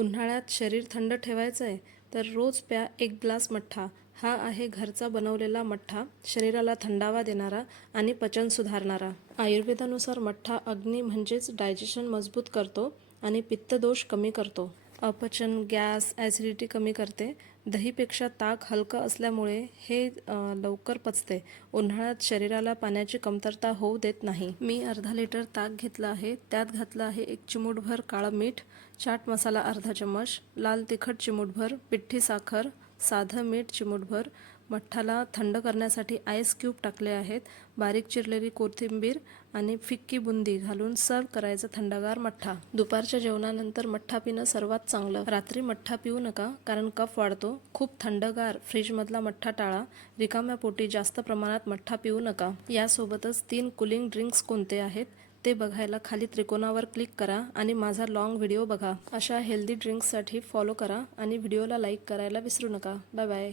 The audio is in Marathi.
उन्हाळ्यात शरीर थंड ठेवायचं आहे तर रोज प्या 1 ग्लास मठ्ठा. हा आहे घरचा बनवलेला मठ्ठा, शरीराला थंडावा देणारा आणि पचन सुधारणारा. आयुर्वेदानुसार मठ्ठा अग्नी म्हणजेच डायजेशन मजबूत करतो आणि पित्तदोष कमी करतो. अपचन, गॅस, ॲसिडिटी कमी करते. दहीपेक्षा ताक हलकं असल्यामुळे हे लवकर पचते. उन्हाळ्यात शरीराला पाण्याची कमतरता होऊ देत नाही. मी अर्धा लिटर ताक घेतलं आहे. त्यात घातलं आहे 1 चिमूटभर काळं मीठ, चाट मसाला अर्धा चम्मच, लाल तिखट चिमूटभर, पिठी साखर, साधं मीठ चिमूटभर. मठ्ठाला थंड करण्यासाठी आईस क्यूब टाकले आहेत. बारीक चिरलेली कोथिंबीर आणि फिक्की बुंदी घालून सर्व करायचं थंडगार मठ्ठा. दुपारच्या जेवणानंतर मठ्ठा पिणं सर्वात चांगलं. रात्री मठ्ठा पिऊ नका कारण कफ वाढतो. खूप थंडगार फ्रीजमधला मठ्ठा टाळा. रिकाम्या पोटी जास्त प्रमाणात मठ्ठा पिऊ नका. यासोबतच 3 कूलिंग ड्रिंक्स कोणते आहेत ते बघायला खाली त्रिकोणावर क्लिक करा आणि माझा लॉंग व्हिडिओ बघा. अशा हेल्दी ड्रिंक्ससाठी फॉलो करा आणि व्हिडिओला लाईक करायला विसरू नका. Bye bye.